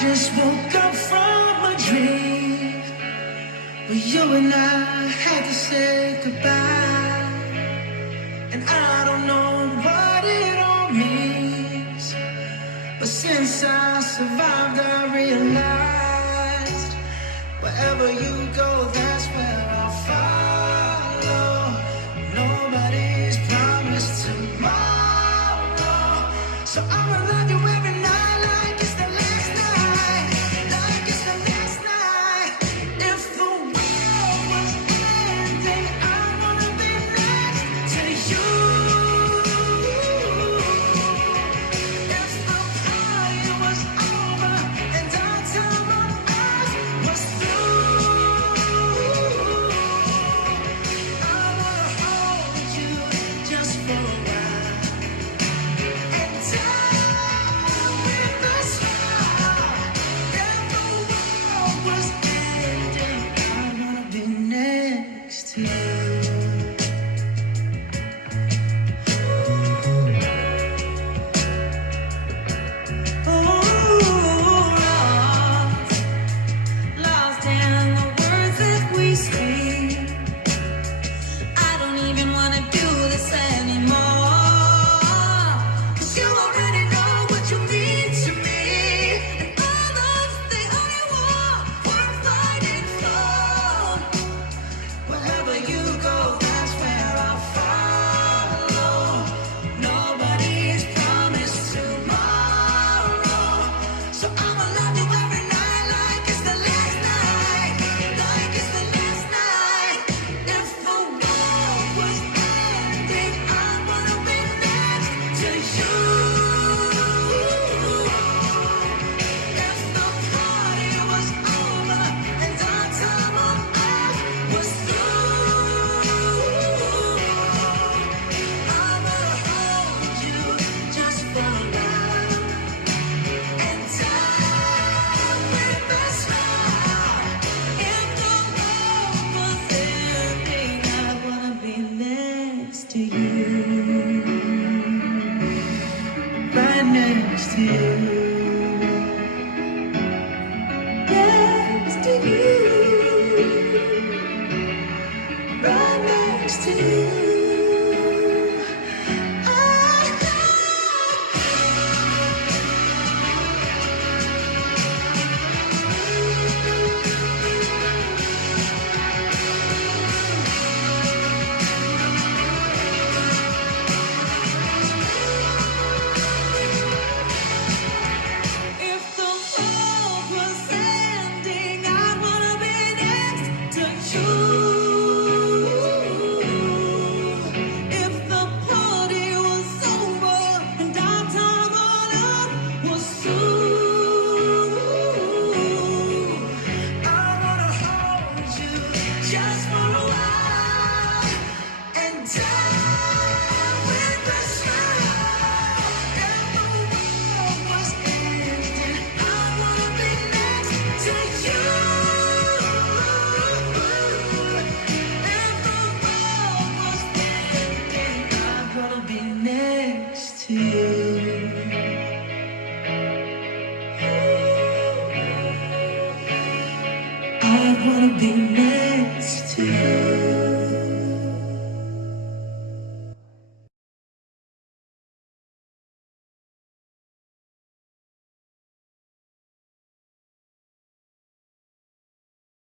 just woke up from a dream where you and I had to say goodbye. And I don't know what it all means, but since I survived I realized wherever you go, that's where I'll follow. Nobody's promised tomorrow, so I'ma love you every night like it's the last night, like it's the last night. If the world was ending, I wanna be next to you. If the party was over and our time on earth was through, I wanna hold you just for a while and die with a smile. If the world was ending, I wanna be next to you. Lost in the words that we speak. I don't even wanna do this anymore, 'cause you already know what you mean to me, and all of the only war worth fighting for. Wherever you go, that's where I'll follow. Nobody's promised tomorrow, so I'ma love you every night like it's the last night, like it's the last night. If the world was ending, I wanna be next to you. If the party was over and our time on earth was through, I wanna hold you just for a while and die with a smile. If the world was ending, I wanna be next to you, right next to you, next to you, right next to you. If the world was ending, I wanna be next to you. If the party was over and our time on earth was through, I wanna hold you just for a while and die with a smile. If the world was ending, I wanna be next to you. If the world was ending, I wanna be next to you. I wanna be next to you.